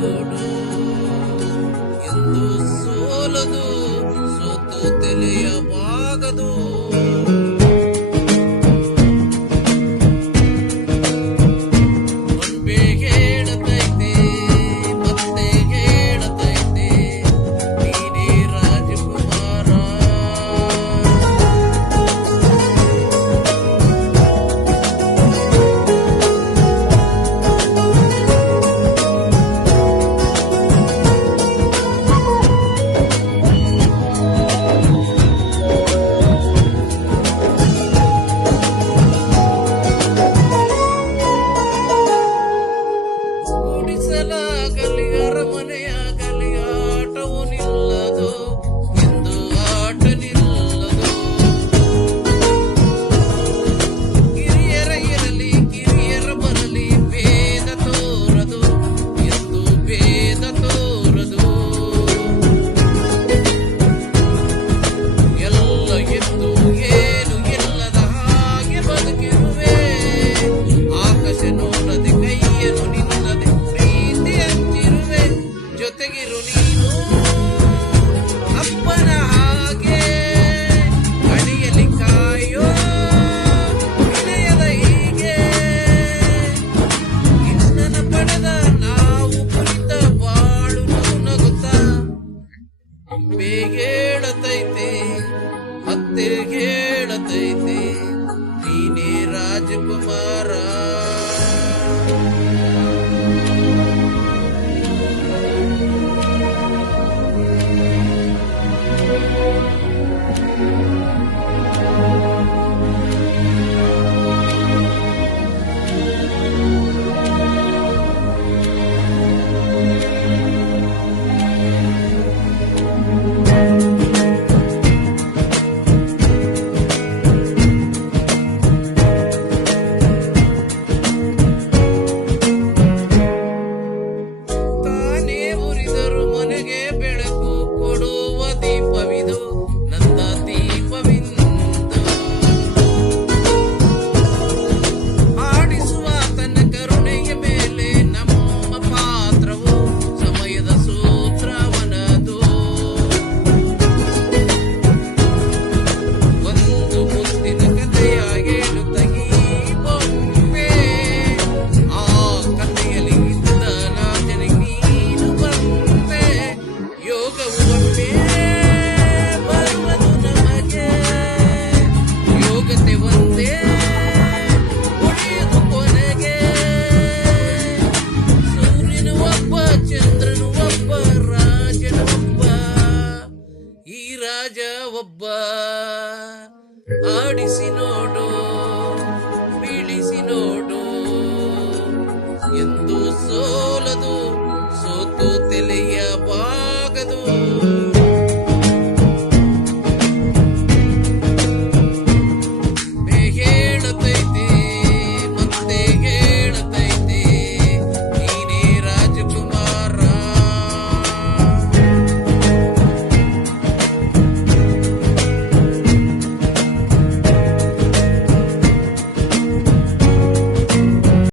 ನೋಡು ಎಂದು ಸೋಲದು ಸೋತು ತಿಳಿಯಬಾಗದು. ಗುಡಿಸಲಾಗಲಿ ಅರಮನೆಯಾಗಲಿ ಆಟವು ನಿಲ್ಲದು ಎಂದು ಆಟ ನಿಲ್ಲದು. ಕಿರಿಯರ ಇರಲಿ ಕಿರಿಯರ ಬರಲಿ ಭೇದ ತೋರದು ಎಂದು ಭೇದ ತೋರದು. ಎಲ್ಲ ಎದ್ದು ಏನು ಇಲ್ಲದ ಹಾಗೆ ಬದುಕಿರುವೆ. ಆಕಾಶ ನೋಡದೆ ಕೈಯನ್ನು ನಿಲ್ಲದೆ ಪ್ರೀತಿ ಹಂಚಿರುವೆ. ಜೊತೆಗಿರು ನೀನು ಅಪ್ಪನ ಹಾಗೆ ಅಡಿಯಲ್ಲಿ ಕಾಯೋ ವಿನಯದ ಹೀಗೆ. ಇನ್ನನ ಪಡೆದ ನಾವು ಕುರಿತ ಬಾಳು ನಗುತ್ತ ಬೇಗೇಳತೈತೆ ಮತ್ತೆ ಹೇಳತೈತೆ ನೀನೇ ರಾಜಕುಮಾರ. ತಾನೇ ಉರಿದರು ಮನೆಗೆ ಬೆಳಕು ಕೊಡುವ ದೀಪವಿದು ನನ್ನ ದೀಪವಿಂದು. ಆಡಿಸುವ ತನ್ನ ಕರುಣೆಯ ಮೇಲೆ ನಮ್ಮ ಪಾತ್ರವು ಸಮಯದ ಸೂತ್ರವನದು. ಒಂದು ಮುತ್ತಿನ ಕಥೆಯ ಹೇಳುತ್ತ ಈ ಬೊಮ್ಮೆ ಆ ಕಥೆಯಲ್ಲಿ ಇದ್ದ ರಾಜನಿಗೆ ನೀನು ಬಂದೆ. ಯೋಗವು ಒಮ್ಮೆ ಬರುವುದು ನಮಗೆ ಯೋಗತೆ ಒಂದೇ ಉಳಿಯುವುದು ಕೊನೆಗೆ. ಸೂರ್ಯನು ಒಬ್ಬ ಚಂದ್ರನು ಒಬ್ಬ ರಾಜನು ಒಬ್ಬ ಈ ರಾಜ ಒಬ್ಬ.